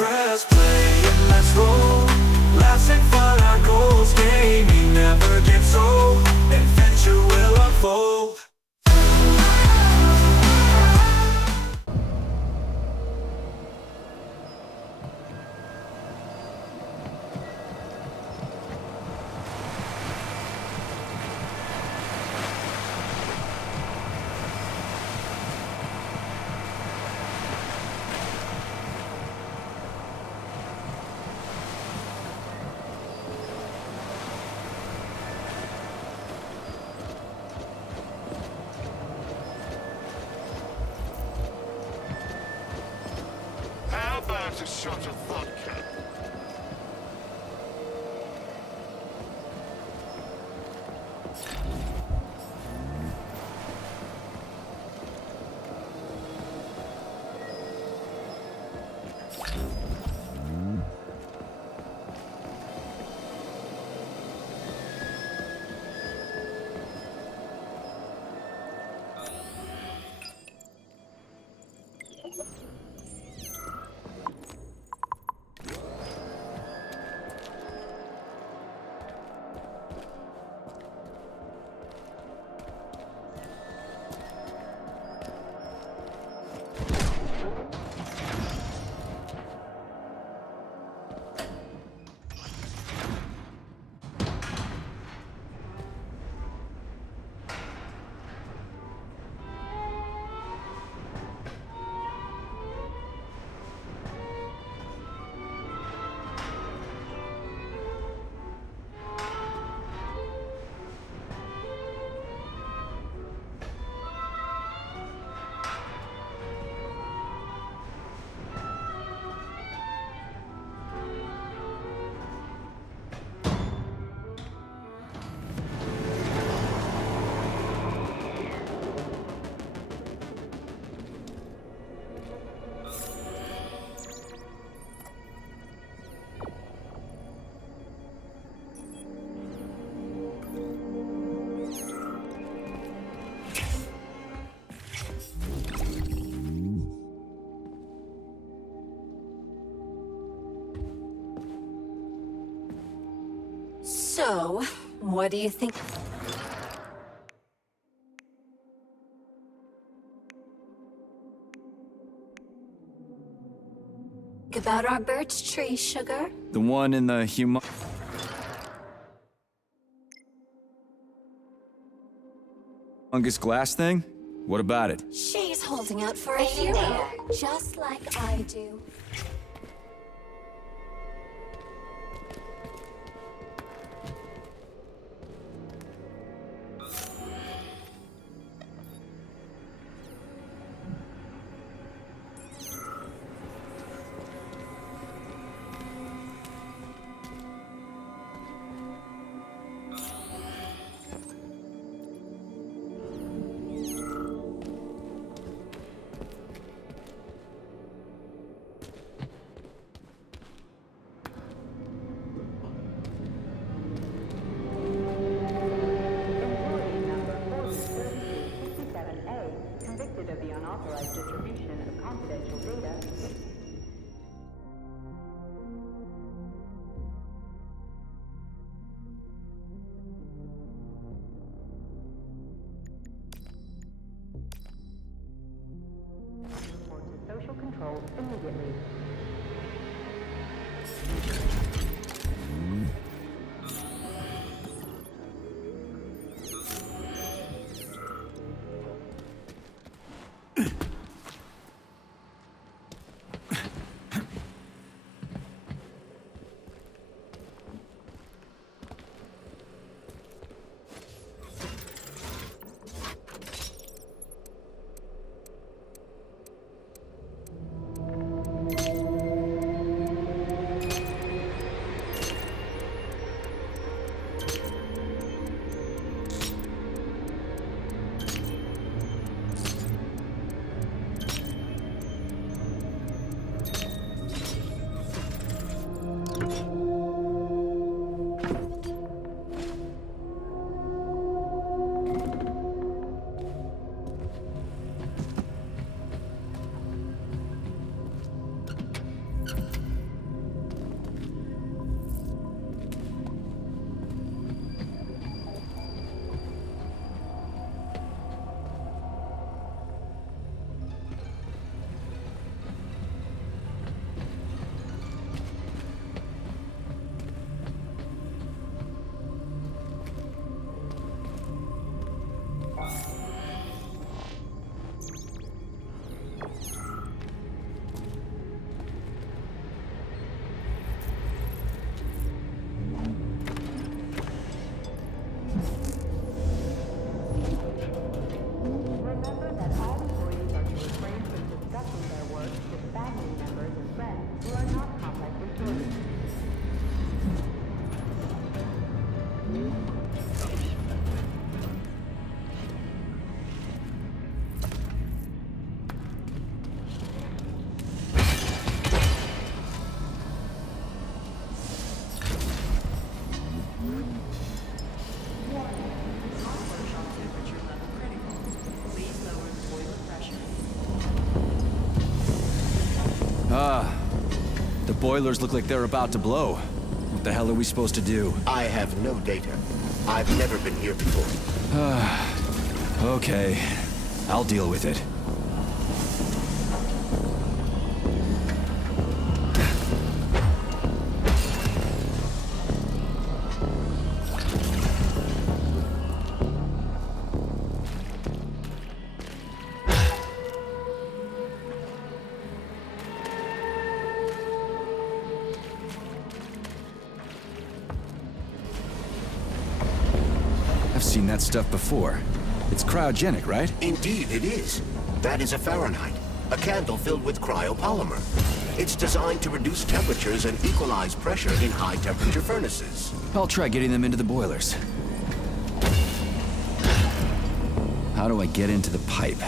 Press play and let's roll. Laughs and fun, our goals. Gaming never gets old. Adventure will unfold. How about a shot of vodka? So, what do you think about our birch tree, Sugar? The one in the humongous glass thing? What about it? She's holding out for a hero, just like I do. Employee number 403267A, convicted of the unauthorized distribution of confidential data. Report to social control immediately. The boilers look like they're about to blow. What the hell are we supposed to do? I have no data. I've never been here before. Okay, I'll deal with it. I've seen that stuff before. It's cryogenic, right? Indeed, it is. That is a Fahrenheit, a candle filled with cryopolymer. It's designed to reduce temperatures and equalize pressure in high-temperature furnaces. I'll try getting them into the boilers. How do I get into the pipe?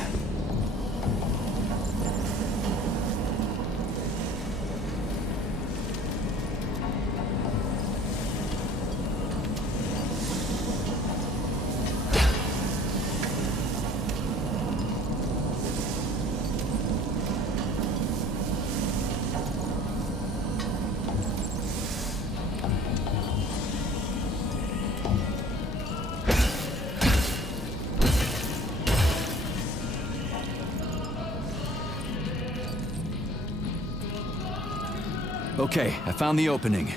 Okay, I found the opening.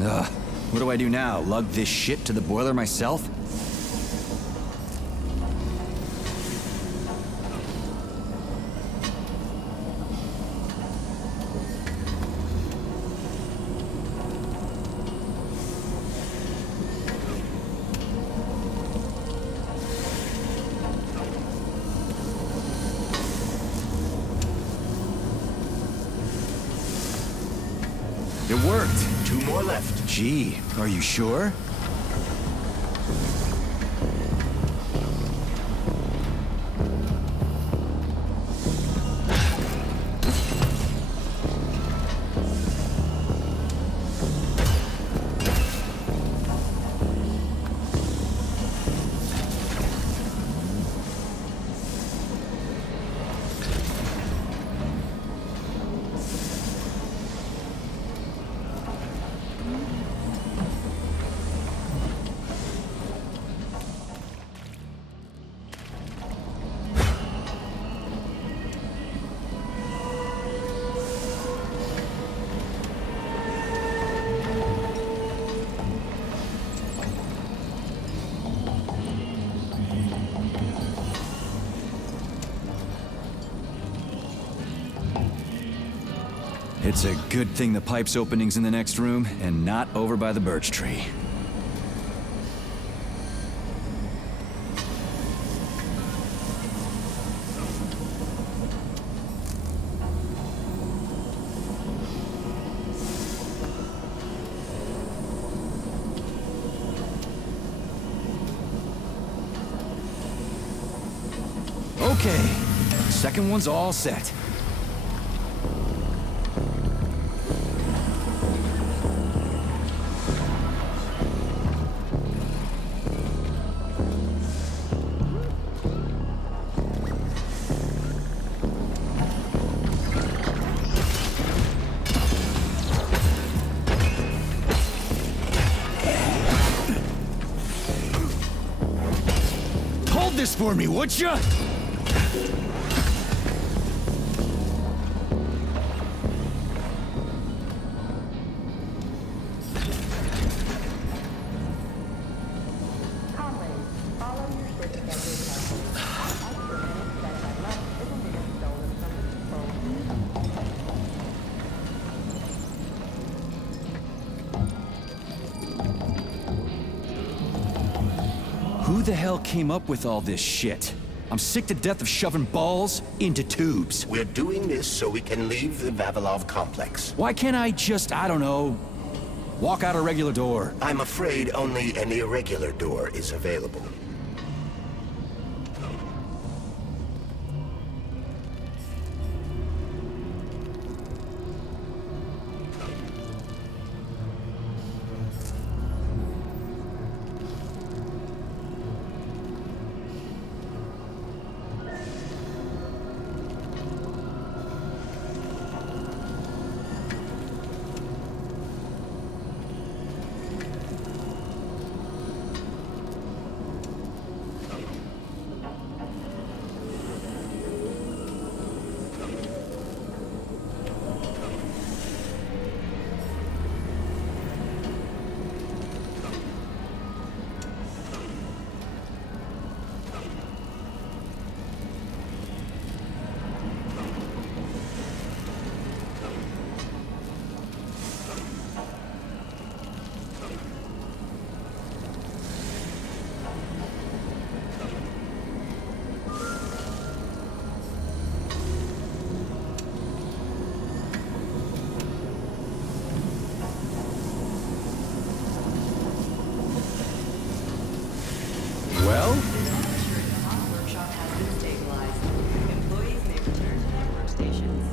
Ugh, what do I do now? Lug this shit to the boiler myself? It worked. 2 more left. Gee, are you sure? It's a good thing the pipe's opening's in the next room and not over by the birch tree. Okay, second one's all set. this for me, would ya? Comrades, follow your ship schedule carefully. Extra minutes that have left isn't being stolen from the depot. Who the hell came up with all this shit? I'm sick to death of shoving balls into tubes. We're doing this so we can leave the Vavilov complex. Why can't I just, I don't know, walk out a regular door? I'm afraid only an irregular door is available. Well, Workshop has been stabilized. Employees may return to their workstations.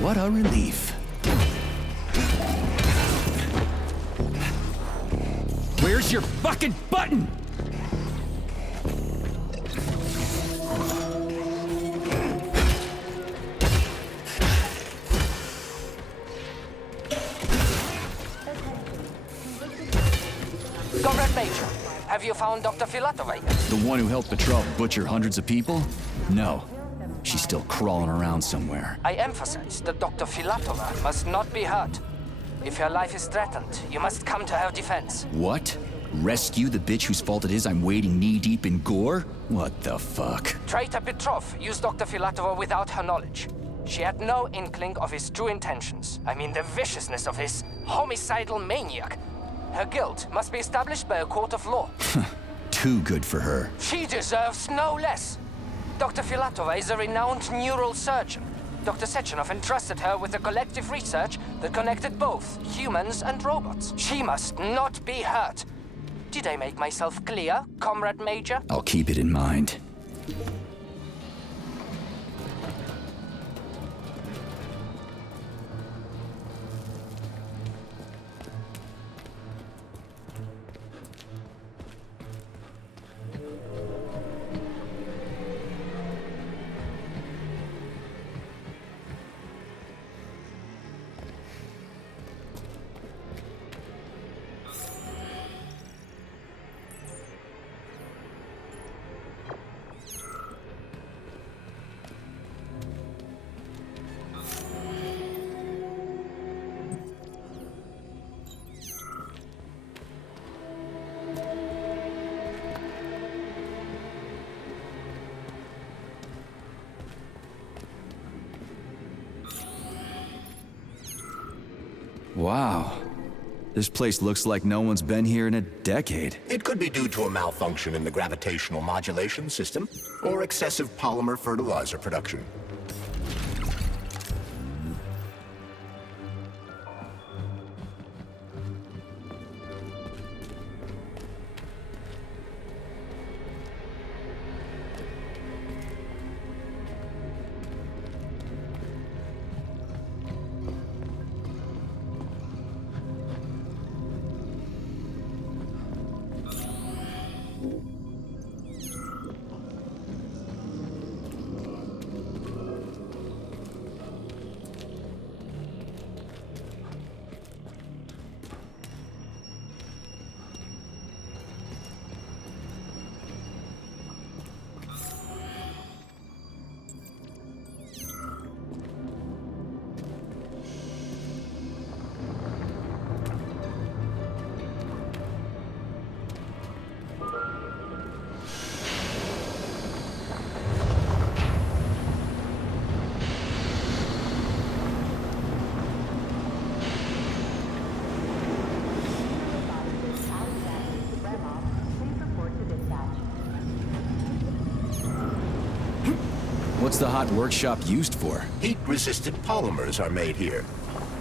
what a relief. Where's your fucking button? Comrade Major, have you found Dr. Filatova yet? The one who helped Petrov butcher hundreds of people? No. She's still crawling around somewhere. I emphasize that Dr. Filatova must not be hurt. If her life is threatened, you must come to her defense. What? Rescue the bitch whose fault it is I'm wading knee-deep in gore? What the fuck? Traitor Petrov used Dr. Filatova without her knowledge. She had no inkling of his true intentions. I mean, the viciousness of his homicidal maniac. Her guilt must be established by a court of law. Too good for her. She deserves no less. Dr. Filatova is a renowned neurosurgeon. Dr. Sechenov entrusted her with a collective research that connected both humans and robots. She must not be hurt. Did I make myself clear, Comrade Major? I'll keep it in mind. Wow. This place looks like no one's been here in a decade. It could be due to a malfunction in the gravitational modulation system or excessive polymer fertilizer production. What's the hot workshop used for? Heat-resistant polymers are made here.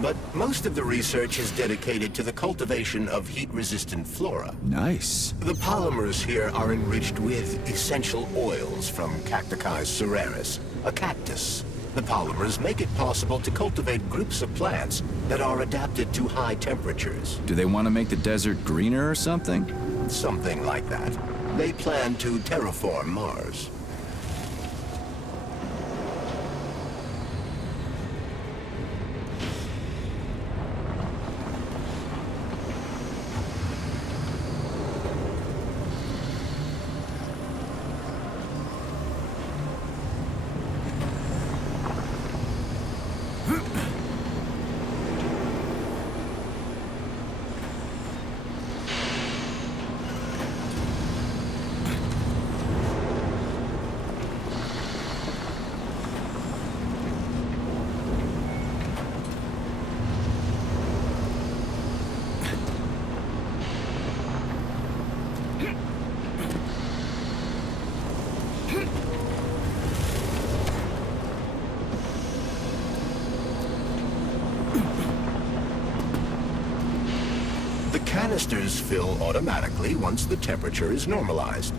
But most of the research is dedicated to the cultivation of heat-resistant flora. Nice. The polymers here are enriched with essential oils from Cacticus cereris, a cactus. The polymers make it possible to cultivate groups of plants that are adapted to high temperatures. Do they want to make the desert greener or something? Something like that. They plan to terraform Mars. The canisters fill automatically once the temperature is normalized.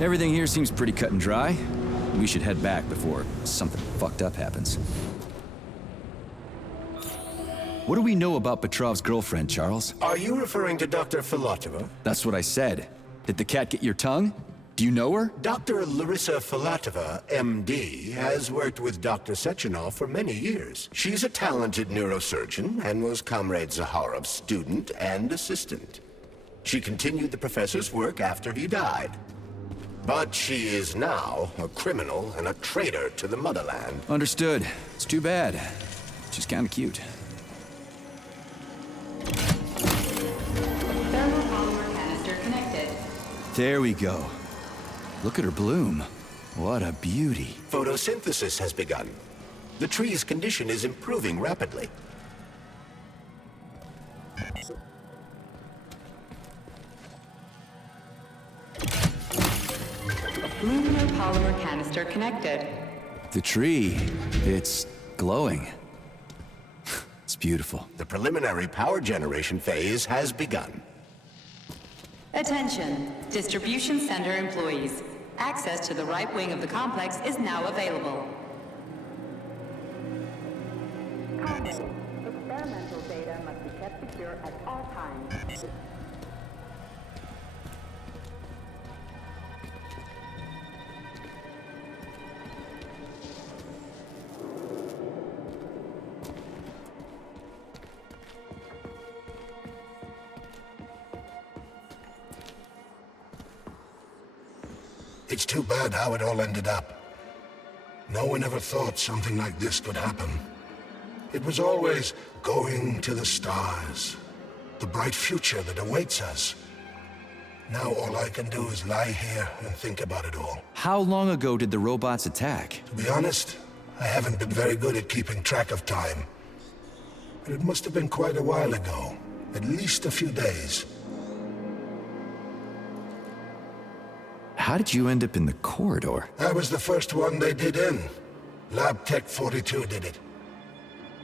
Everything here seems pretty cut and dry. We should head back before something fucked up happens. What do we know about Petrov's girlfriend, Charles? Are you referring to Dr. Filatova? That's what I said. Did the cat get your tongue? Do you know her? Dr. Larissa Filatova, MD, has worked with Dr. Sechenov for many years. She's a talented neurosurgeon and was Comrade Zaharov's student and assistant. She continued the professor's work after he died. But she is now a criminal and a traitor to the motherland. Understood. It's too bad. She's kinda cute. Thermal polymer canister connected. There we go. Look at her bloom. What a beauty. Photosynthesis has begun. The tree's condition is improving rapidly. Luminar polymer canister connected. The tree, it's glowing. It's beautiful. The preliminary power generation phase has begun. Attention, distribution center employees. Access to the right wing of the complex is now available. Experimental data must be kept secure at all times. It's too bad how it all ended up. No one ever thought something like this could happen. It was always going to the stars, the bright future that awaits us. Now all I can do is lie here and think about it all. How long ago did the robots attack? To be honest, I haven't been very good at keeping track of time. But it must have been quite a while ago, at least a few days. How did you end up in the corridor? I was the first one they did in. Lab Tech 42 did it.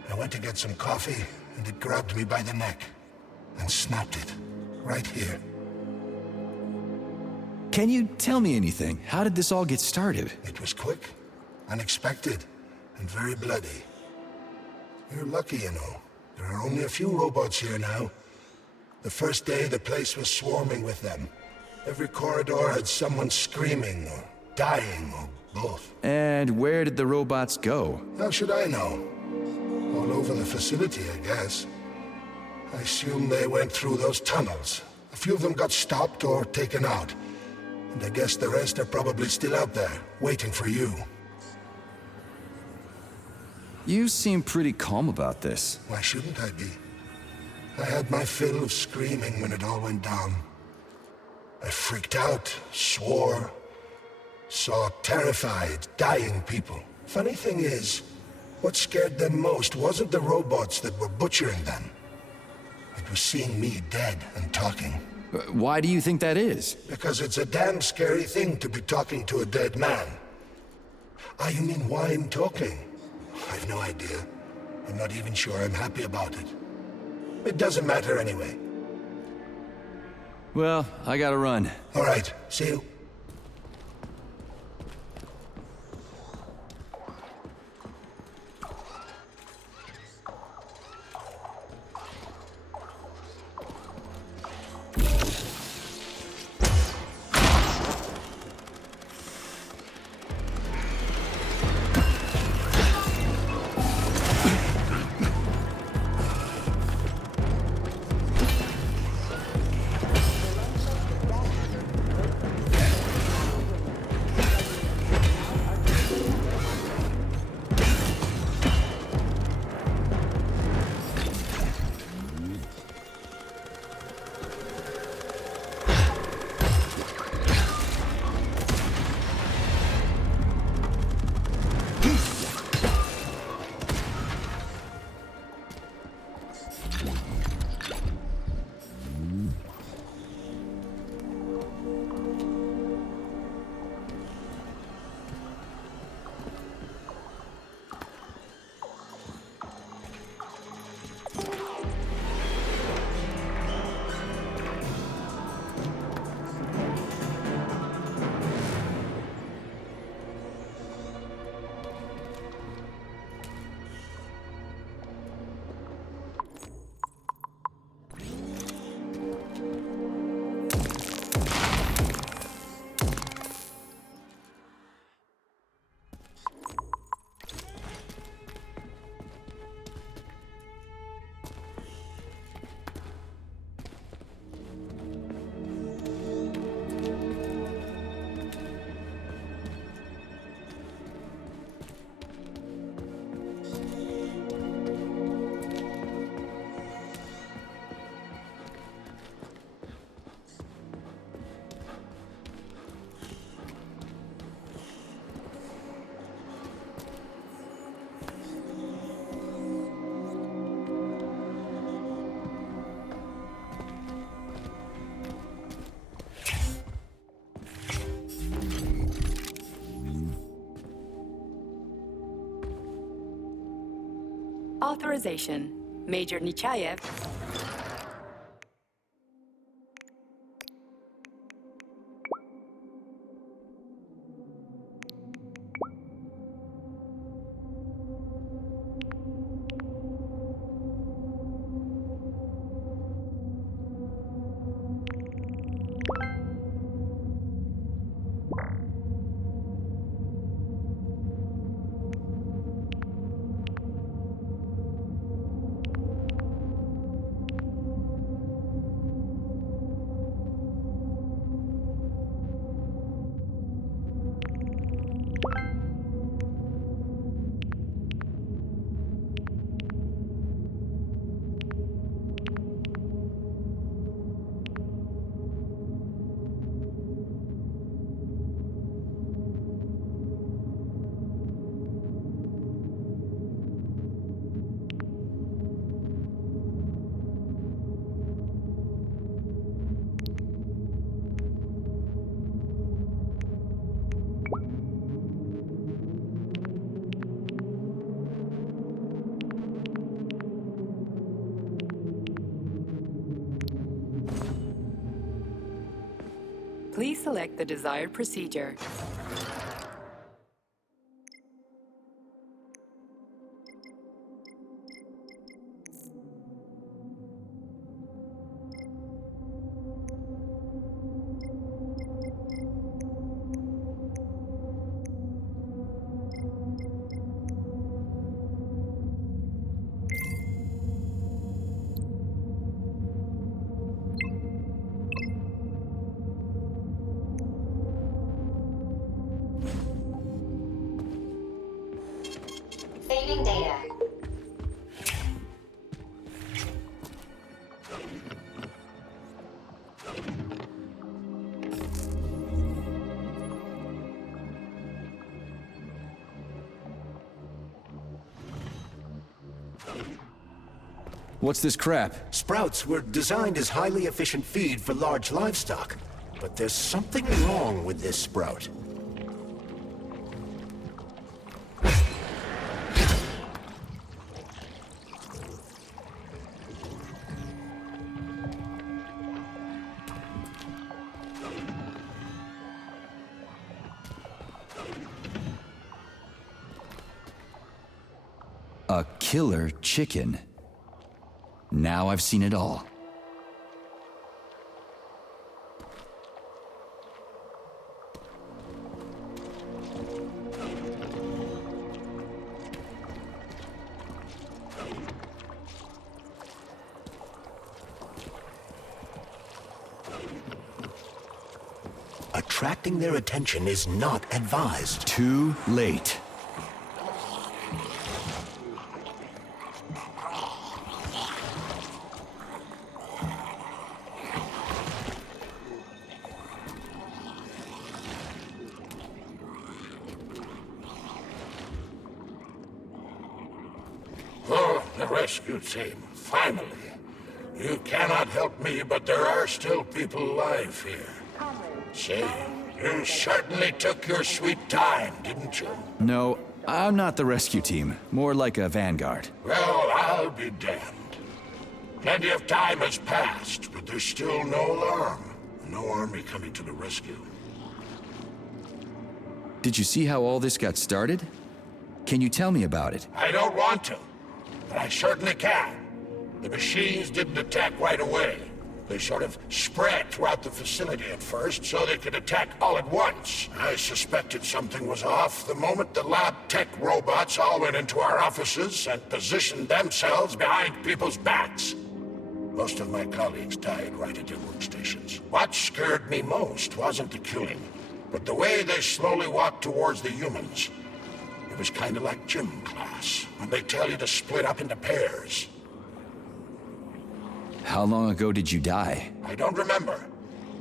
I went to get some coffee, and it grabbed me by the neck and snapped it, right here. Can you tell me anything? How did this all get started? It was quick, unexpected, and very bloody. You're lucky, you know. There are only a few robots here now. The first day, the place was swarming with them. Every corridor had someone screaming, or dying, or both. And where did the robots go? How should I know? All over the facility, I guess. I assume they went through those tunnels. A few of them got stopped or taken out. And I guess the rest are probably still out there, waiting for you. You seem pretty calm about this. Why shouldn't I be? I had my fill of screaming when it all went down. I freaked out, swore, Saw terrified, dying people. Funny thing is, what scared them most wasn't the robots that were butchering them. It was seeing me dead and talking. Why do you think that is? Because it's a damn scary thing to be talking to a dead man. Ah, you mean why I'm talking? I've no idea. I'm not even sure I'm happy about it. It doesn't matter anyway. Well, I gotta run. All right, see you. Authorization. Major Nechayev. Please select the desired procedure. Saving data. What's this crap? Sprouts were designed as highly efficient feed for large livestock. But there's something wrong with this sprout. A killer chicken. Now I've seen it all. Attracting their attention is not advised. Too late. Oh, the rescue team, finally. You cannot help me, but there are still people alive here. Say, you certainly took your sweet time, didn't you? No, I'm not the rescue team. More like a vanguard. Well, I'll be damned. Plenty of time has passed, but there's still no alarm. No army coming to the rescue. Did you see how all this got started? Can you tell me about it? I don't want to, but I certainly can. The machines didn't attack right away. They sort of spread throughout the facility at first, so they could attack all at once. I suspected something was off the moment the lab tech robots all went into our offices and positioned themselves behind people's backs. Most of my colleagues died right at their workstations. What scared me most wasn't the killing, but the way they slowly walked towards the humans. It was kind of like gym class, when they tell you to split up into pairs. How long ago did you die? I don't remember,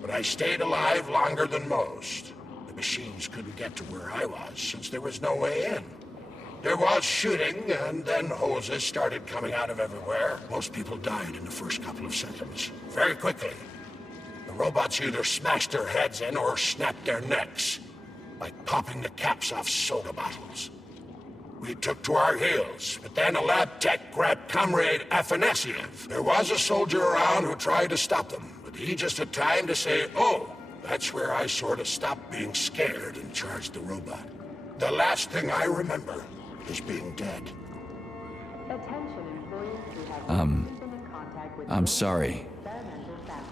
but I stayed alive longer than most. The machines couldn't get to where I was, since there was no way in. There was shooting, and then hoses started coming out of everywhere. Most people died in the first couple of seconds. Very quickly. The robots either smashed their heads in or snapped their necks, like popping the caps off soda bottles. We took to our heels, but then a lab tech grabbed Comrade Afanasiev. There was a soldier around who tried to stop them, but he just had time to say, "Oh." That's where I sort of stopped being scared and charged the robot. The last thing I remember is being dead. Attention employees who have been in contact with I'm sorry.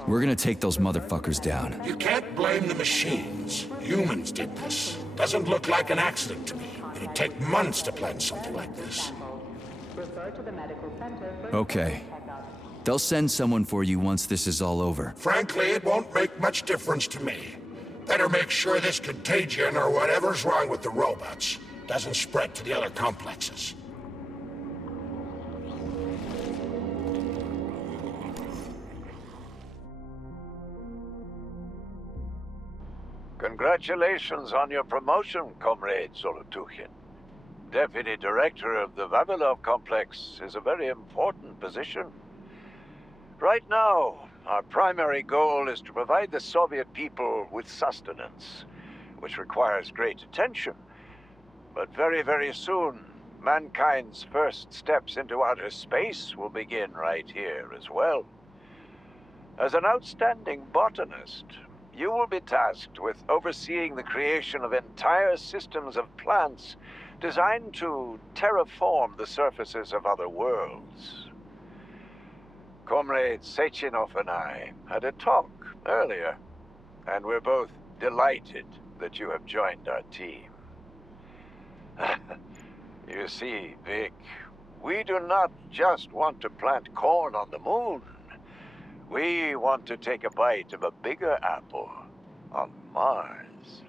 We're gonna take those motherfuckers down. You can't blame the machines. Humans did this. Doesn't look like an accident to me. It'd take months to plan something like this. refer to the medical center for Okay. checkup. They'll send someone for you once this is all over. Frankly, it won't make much difference to me. Better make sure this contagion or whatever's wrong with the robots doesn't spread to the other complexes. Congratulations on your promotion, Comrade Zolotukhin. Deputy Director of the Vavilov Complex is a very important position. Right now, our primary goal is to provide the Soviet people with sustenance, which requires great attention. But very, very soon, mankind's first steps into outer space will begin right here as well. As an outstanding botanist, you will be tasked with overseeing the creation of entire systems of plants designed to terraform the surfaces of other worlds. Comrade Sechenov and I had a talk earlier, and we're both delighted that you have joined our team. You see, Vic, we do not just want to plant corn on the moon. We want to take a bite of a bigger apple on Mars.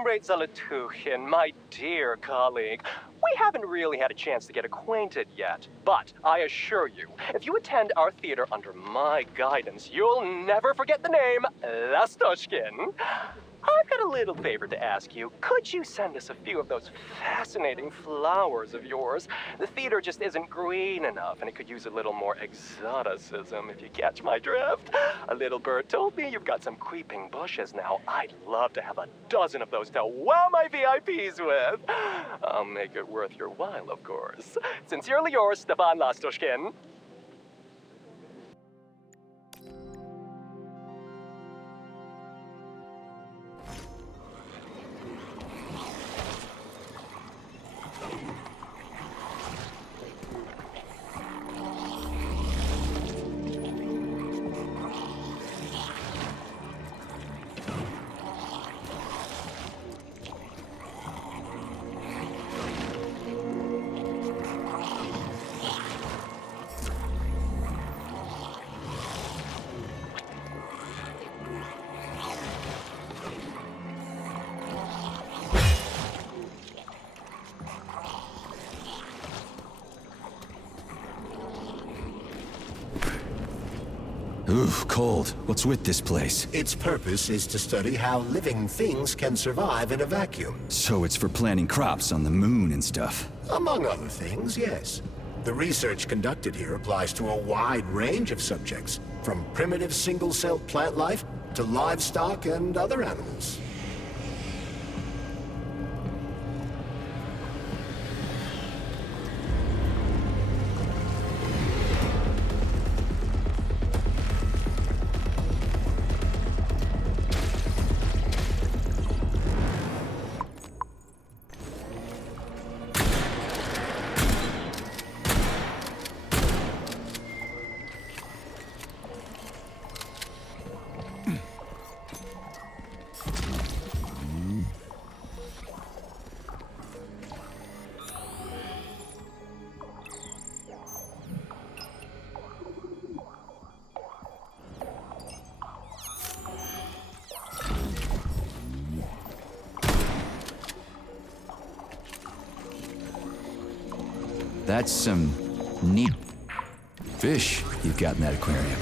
Comrade Zolotukhin, my dear colleague, we haven't really had a chance to get acquainted yet, but I assure you, if you attend our theater under my guidance, you'll never forget the name Lastoshkin. I've got a little favor to ask you. Could you send us a few of those fascinating flowers of yours? The theater just isn't green enough, and it could use a little more exoticism, if you catch my drift. A little bird told me you've got some creeping bushes now. I'd love to have a dozen of those to wow my VIPs with. I'll make it worth your while, of course. Sincerely yours, Stefan Lastoshkin. Oof, cold. What's with this place? Its purpose is to study how living things can survive in a vacuum. So it's for planting crops on the moon and stuff. Among other things, yes. The research conducted here applies to a wide range of subjects, from primitive single-celled plant life to livestock and other animals. That's some neat fish you've got in that aquarium.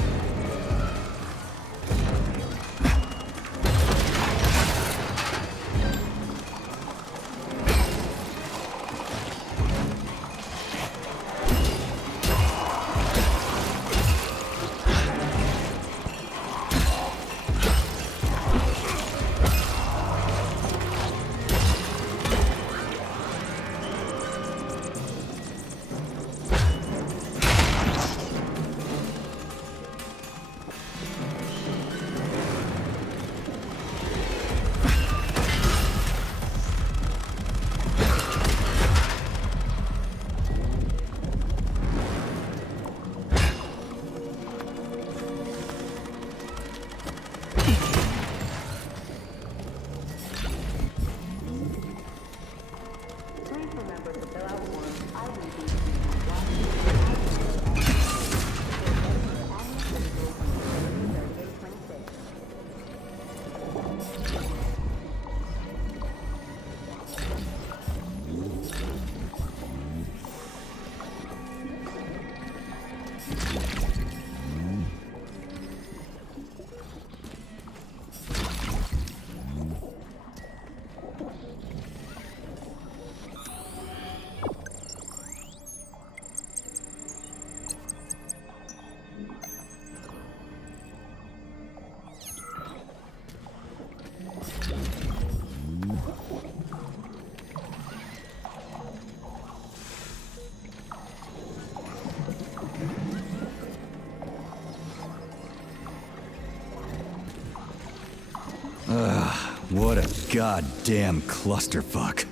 What a goddamn clusterfuck.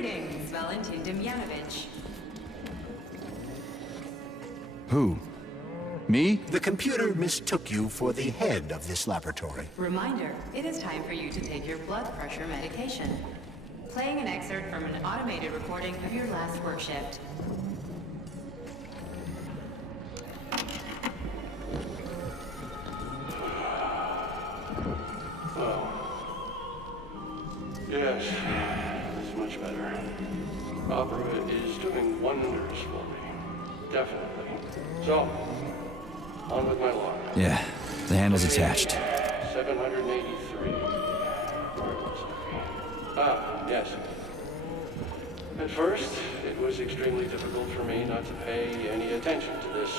Greetings, Valentin Demyanovich. Who? Me? The computer mistook you for the head of this laboratory. Reminder, it is time for you to take your blood pressure medication. Playing an excerpt from an automated recording of your last work shift. Yes, it's much better. Opera is doing wonders for me. Definitely. So, on with my log. Yeah, the handle's attached. 783. Where was I? Ah, yes. At first, it was extremely difficult for me not to pay any attention to this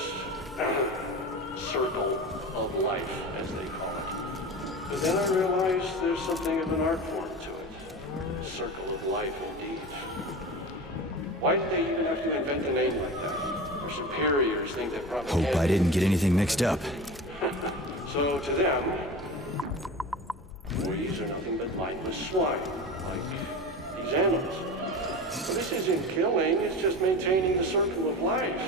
circle of life, as they call it. But then I realized there's something of an art form to it. Circle of life, indeed. Why did they even have to invent a name like that? Our superiors think that propaganda... Hope I didn't get anything mixed up. So to them, employees are nothing but mindless swine, like these animals. But this isn't killing, it's just maintaining the circle of life.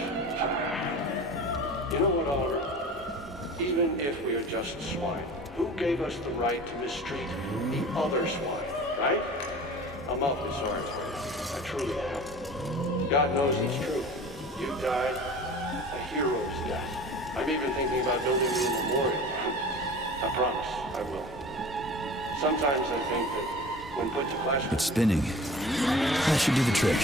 You know what, Oliver? Even if we are just swine, who gave us the right to mistreat the other swine, right? I'm awfully sorry for you. I truly am. God knows it's true. You died a hero's death. I'm even thinking about building you a memorial. I promise I will. Sometimes I think that when put to class... It's spinning. That should do the trick.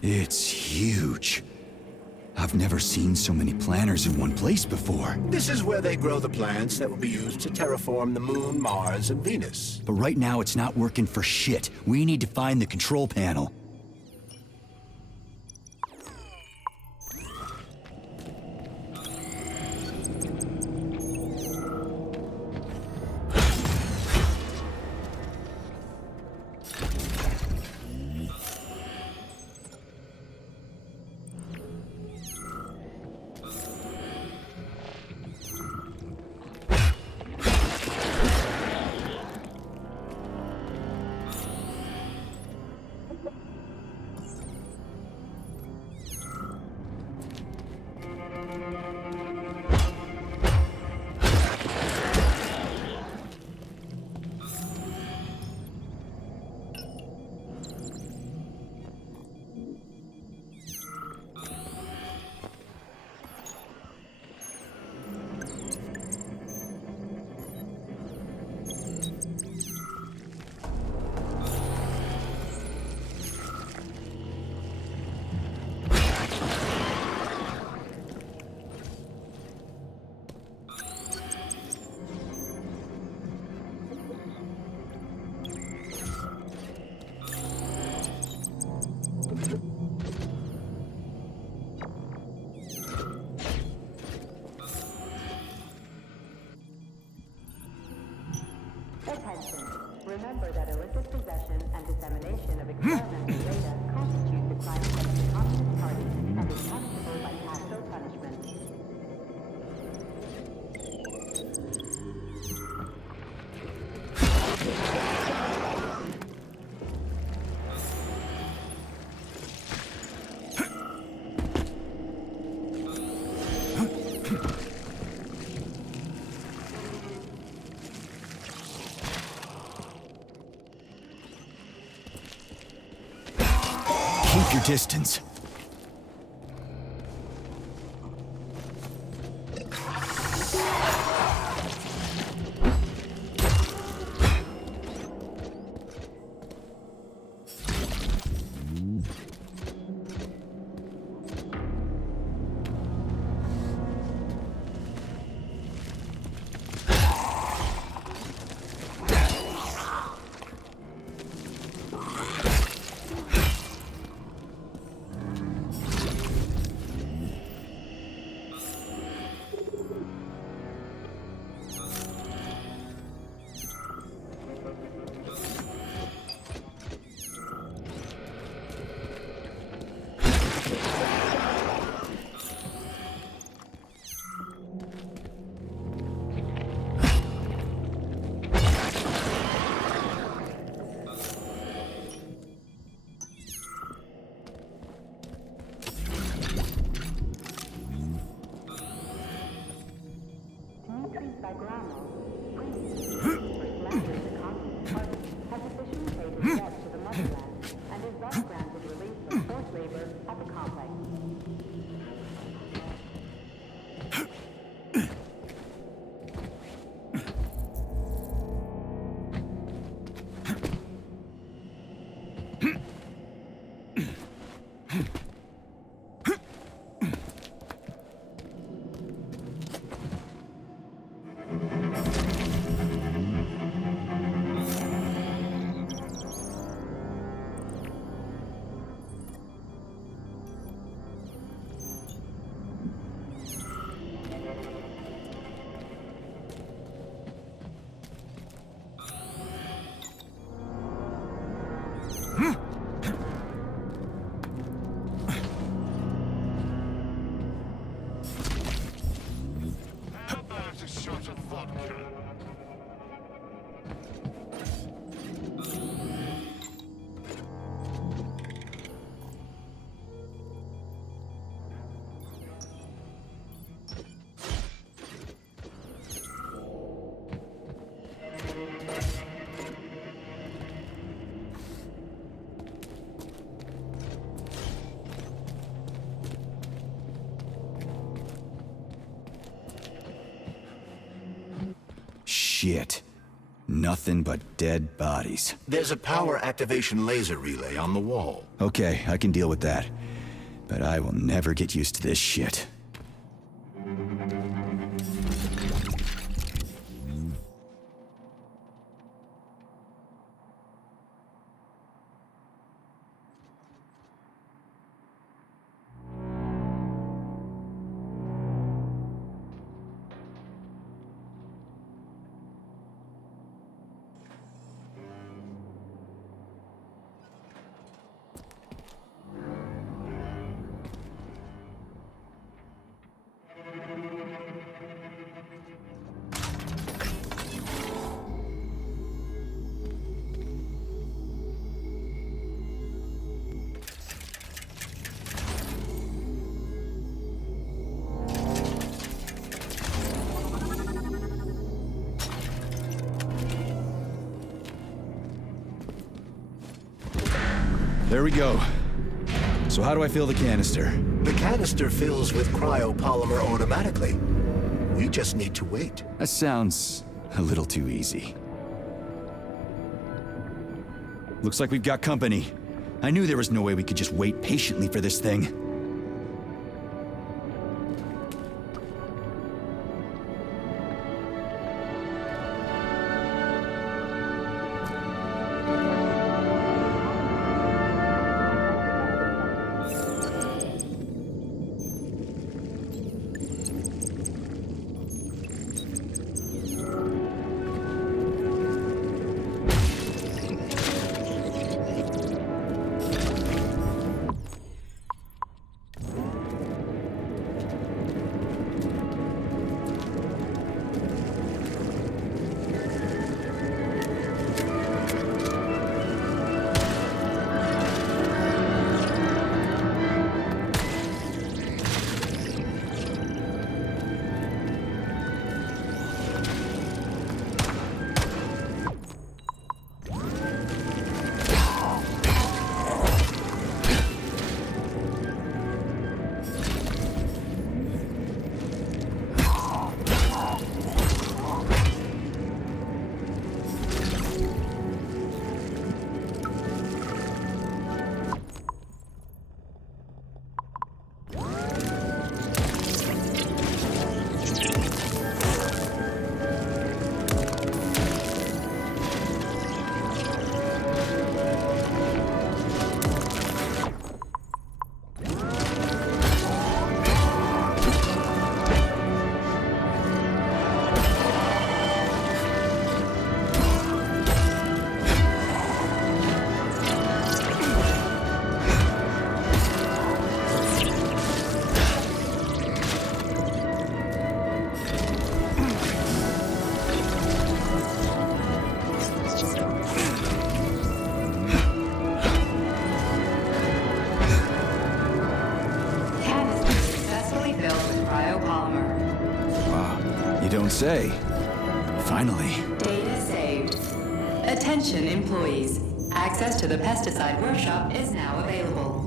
It's huge. I've never seen so many planters in one place before. This is where they grow the plants that will be used to terraform the Moon, Mars, and Venus. But right now it's not working for shit. We need to find the control panel. Attention. Remember that illicit possession and dissemination of experimental data constitute the crime against the Communist Party and is punishable by capital punishment. Keep your distance. Dmitry Bagramov, previously for slandering the Communist Party, has officially paid his debt to the motherland and is thus granted release from forced labor at the complex. Shit. Nothing but dead bodies. There's a power activation laser relay on the wall. Okay, I can deal with that. But I will never get used to this shit. There we go. So how do I fill the canister? The canister fills with cryopolymer automatically. We just need to wait. That sounds a little too easy. Looks like we've got company. I knew there was no way we could just wait patiently for this thing. say. Finally. Data saved. Attention, employees. Access to the pesticide workshop is now available.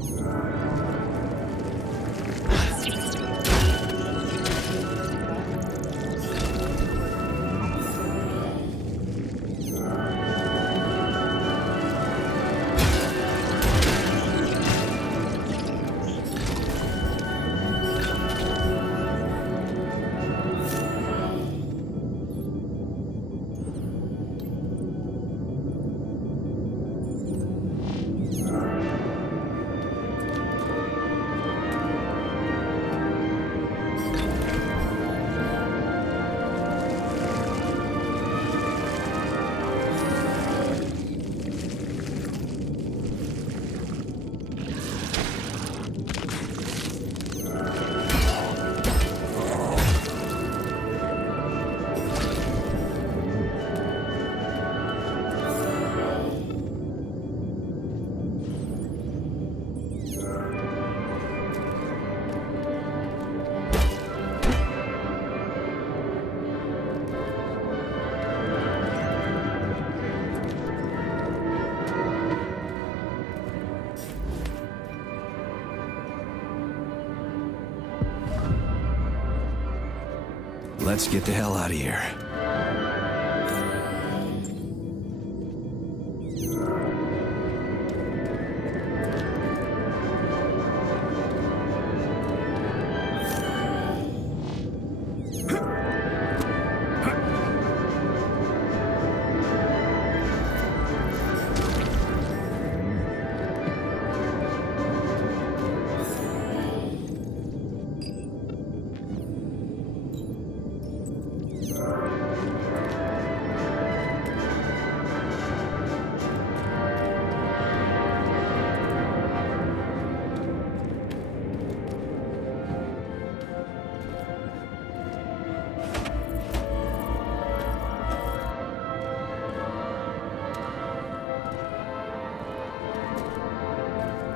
Let's get the hell out of here.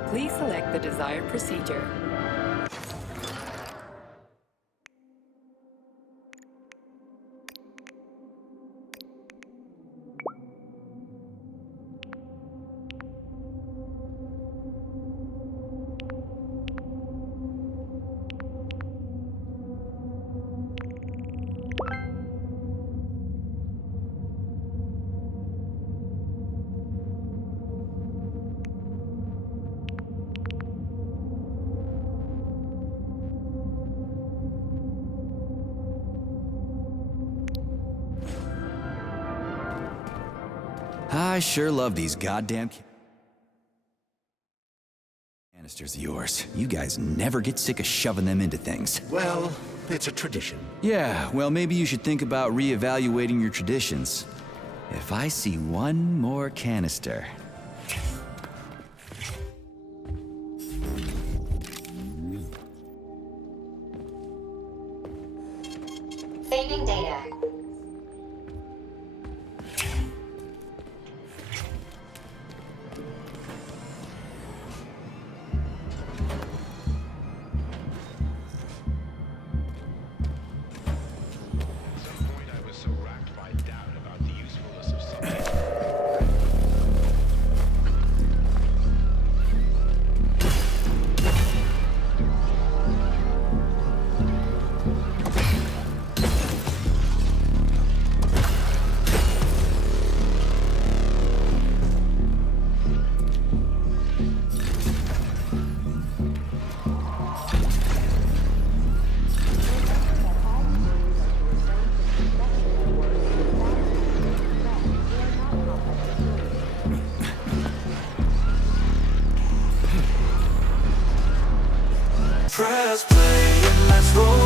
Please select the desired procedure. I sure love these goddamn canisters of yours. You guys never get sick of shoving them into things. Well, it's a tradition. Yeah, well, maybe you should think about reevaluating your traditions. If I see one more canister... Saving data. Press play and let's roll.